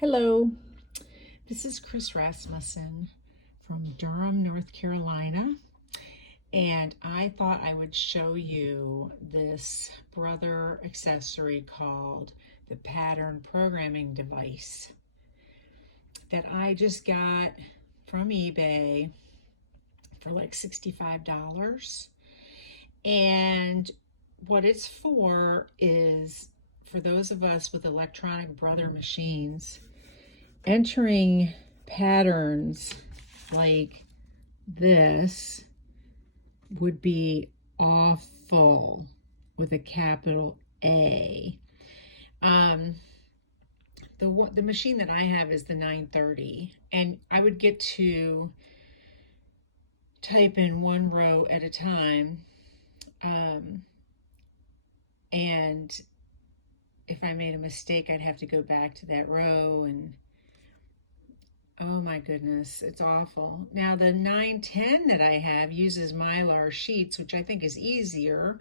Hello, this is Chris Rasmussen from Durham, North Carolina, and I thought I would show you this brother accessory called the pattern programming device that I just got from eBay for like $65. And what it's for is for those of us with electronic brother machines, entering patterns like this would be awful with a capital A. The machine that I have is the 930, and I would get to type in one row at a time, and if I made a mistake, I'd have to go back to that row, and oh my goodness, it's awful. Now the 910 that I have uses Mylar sheets, which I think is easier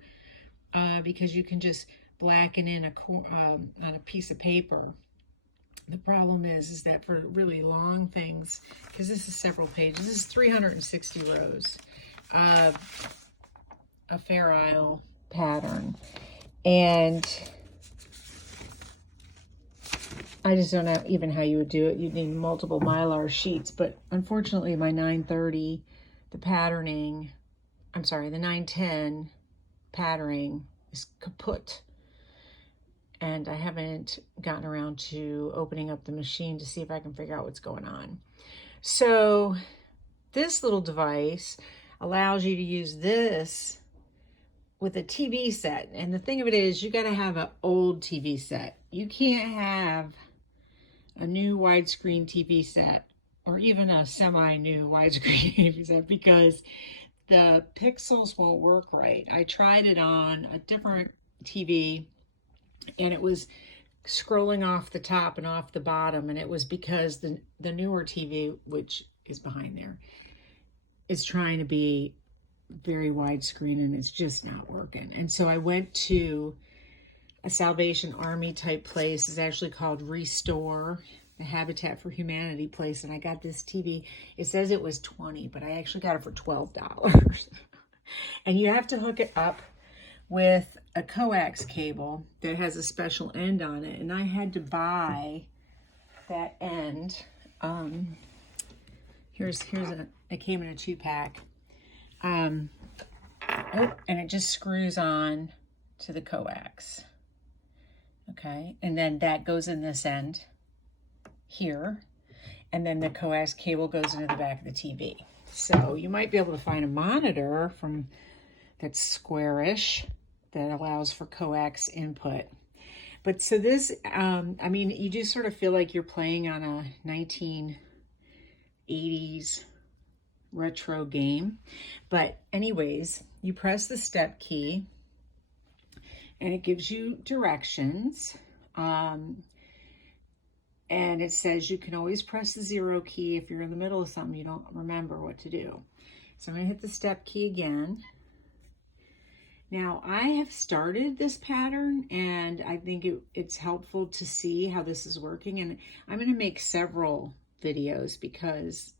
because you can just blacken in on a piece of paper. The problem is that for really long things, because this is several pages, this is 360 rows, a Fair Isle pattern, and I just don't know even how you would do it. You'd need multiple Mylar sheets, but unfortunately my 930, the 910 patterning is kaput. And I haven't gotten around to opening up the machine to see if I can figure out what's going on. So this little device allows you to use this with a TV set. And the thing of it is, you got to have an old TV set. You can't have a new widescreen TV set or even a semi-new widescreen TV set because the pixels won't work right. I tried it on a different TV and it was scrolling off the top and off the bottom, and it was because the newer TV, which is behind there, is trying to be very widescreen and it's just not working. And so I went to a Salvation Army type place. It's actually called Restore, the Habitat for Humanity place, and I got this TV. It says it was $20, but I actually got it for $12. And you have to hook it up with a coax cable that has a special end on it, and I had to buy that end. It came in a 2-pack. And it just screws on to the coax. Okay, and then that goes in this end here, and then the coax cable goes into the back of the TV. So you might be able to find a monitor that's squarish that allows for coax input. But so this, I mean, you do sort of feel like you're playing on a 1980s retro game. But anyways, you press the step key and it gives you directions. And it says you can always press the 0 key if you're in the middle of something you don't remember what to do. So I'm going to hit the step key again. Now I have started this pattern and I think it's helpful to see how this is working, and I'm going to make several videos because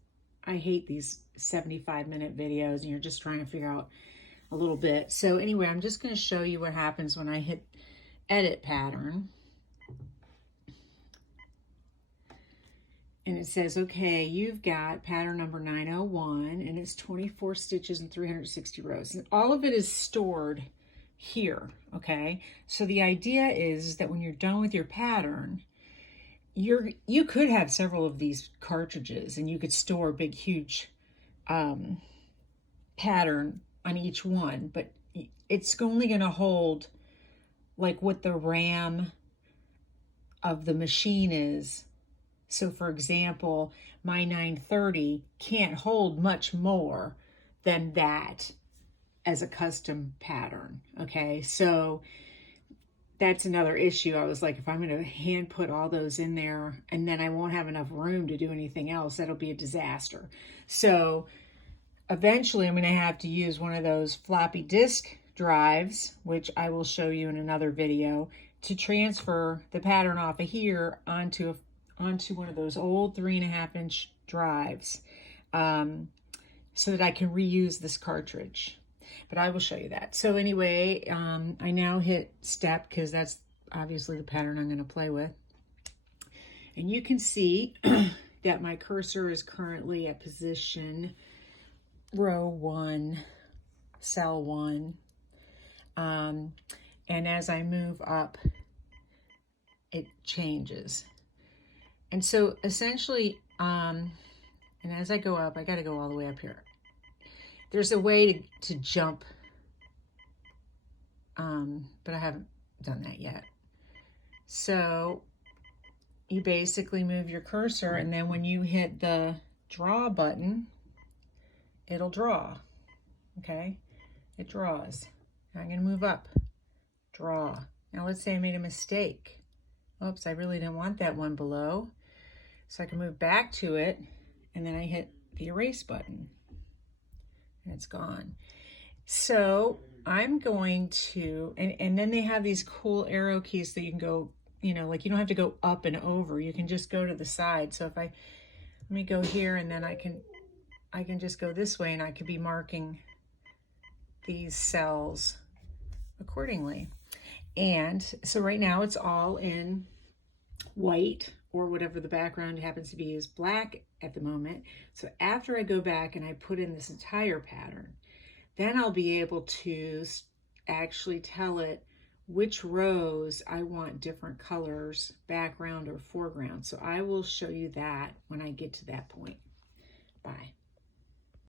I hate these 75-minute videos and you're just trying to figure out a little bit. So anyway, I'm just going to show you what happens when I hit edit pattern. And it says, okay, you've got pattern number 901, and it's 24 stitches and 360 rows. And all of it is stored here, okay? So the idea is that when you're done with your pattern, you could have several of these cartridges, and you could store a big, huge pattern on each one, but it's only going to hold like what the RAM of the machine is. So for example, my 930 can't hold much more than that as a custom pattern, okay? So that's another issue. I was like, if I'm going to hand put all those in there and then I won't have enough room to do anything else, that'll be a disaster. So eventually I'm going to have to use one of those floppy disk drives, which I will show you in another video, to transfer the pattern off of here onto onto one of those old 3.5-inch drives so that I can reuse this cartridge. But I will show you that. So anyway, I now hit step because that's obviously the pattern I'm going to play with. And you can see that my cursor is currently at position row 1, cell 1. And as I move up, it changes. And so essentially, and as I go up, I got to go all the way up here. There's a way to jump, but I haven't done that yet. So you basically move your cursor, and then when you hit the draw button, it'll draw, okay? It draws. Now I'm gonna move up, draw. Now let's say I made a mistake. Oops, I really didn't want that one below. So I can move back to it, and then I hit the erase button, and it's gone. So I'm going to, and then they have these cool arrow keys that you can go, you know, like you don't have to go up and over. You can just go to the side. So if let me go here, and then I can just go this way, and I could be marking these cells accordingly. And so right now it's all in white, or whatever the background happens to be is black at the moment. So after I go back and I put in this entire pattern, then I'll be able to actually tell it which rows I want different colors, background or foreground. So I will show you that when I get to that point. Bye.